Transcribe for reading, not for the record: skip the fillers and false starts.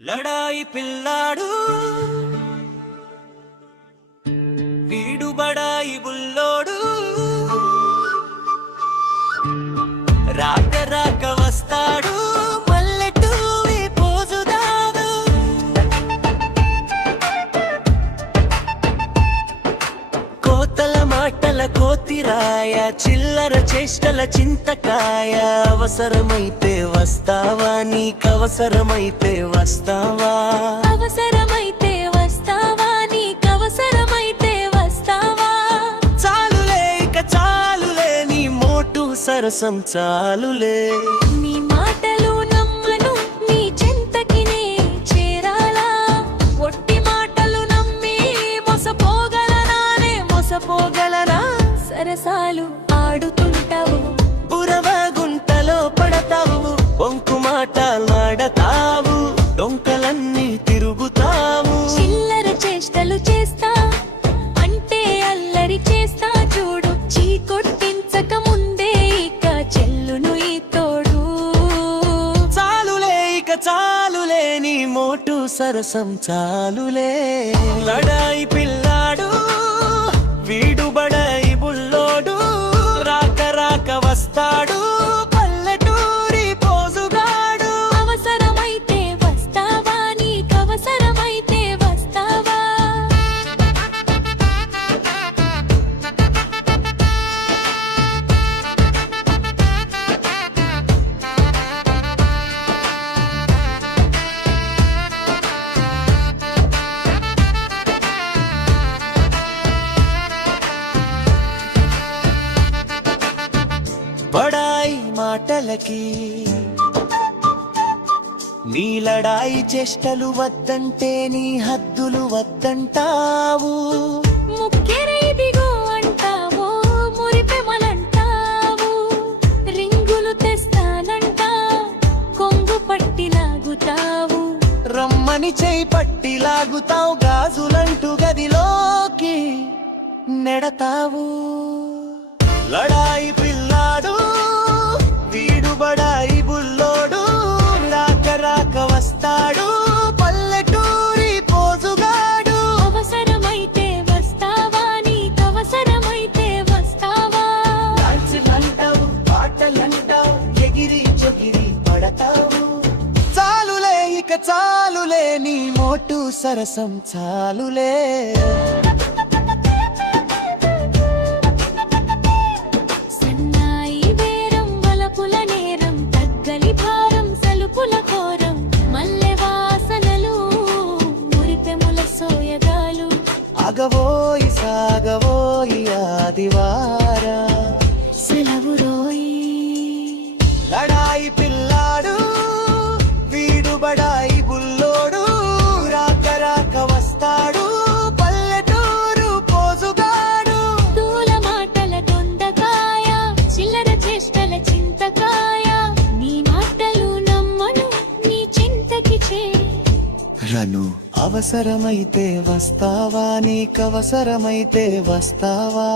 లడాయి పిల్లాడు వీడు బడాయి బుల్లోడు రాక రాక వస్తాడు మల్లెటూవి పోజుదాడు కోతల మాటల కోతిరాయ చిల్లర చేష్టల చింతకాయ అవసరమైతే వస్తావా నీకవసరమైతే వస్తావా అవసరమైతే వస్తావా నీకవసరమైతే వస్తావా చాలులే ఇక చాలులే నీ మోటు సరసం చాలులే నీ మాటలు నమ్మను నీ చింతకినే చేరాలా ఒట్టి మాటలు నమ్మి మోసపోగలనా సరసాలు ఆడుతుంటావు పురవ గుంటలో పడతావు బొంకు మాటలాడతావు డొంకలన్నీ తిరుగుతావు చిల్లర చేష్టలు చేస్తా అంటే అల్లరి చేస్తా చూడు చీకొట్టించక ముందే ఇక చెల్లును ఈ తోడు చాలులే ఇక చాలులే నీ మోటు సరసం చాలులే లడాయి పిల్లాడు వీడు బడాయి బుల్లోడు రాక రాక వస్తాడు పల్లెటూరి పోజుగాడు అవసరమైతే వస్తావా నీకవసరమైతే వస్తావా బడాయి మాటలకి నీ లడాయి చేష్టలు వద్దంటే నీ హద్దులు వద్దంటావు ముక్కెరైదిగో అంటావో మురిపెమలంటావు రింగులు తెస్తానంట కొంగు పట్టి లాగుతావు రమ్మని చేయి పట్టి లాగుతావు గాజులంటూ గదిలోకి నెడతావు లడాయి పిల్లాడు వీడు బడాయి బుల్లోడు రాక రాక వస్తాడు పల్లెటూరి పోజుగాడు అవసరమైతే వస్తావా నీకవసరమైతే వస్తావా డాన్సులంటావు పాటలంటావు ఎగిరి చొగిరి పడతావు చాలులే ఇక చాలులే నీ మోటు సరసం చాలులే సన్నాయి బేరం వలపుల నేరం తగ్గలి భారం సలుపుల కోరం మల్లె వాసనలు మురిపెముల సోయగాలు అగవోయి సాగవోయి ఆదివార సెలవు రోయి లడాయి పిల్లాడు వీడు బడాయి బుల్లోడు రాక రాక వస్తాడు పల్లెటూరు పోజుగాడు దూల మాటల దొండకాయ చిల్లర చేష్టల చింతకాయ నీ మాటలు నమ్మను నీ చింతకి చే రను అవసరమైతే వస్తావా నీకవసరమైతే వస్తావా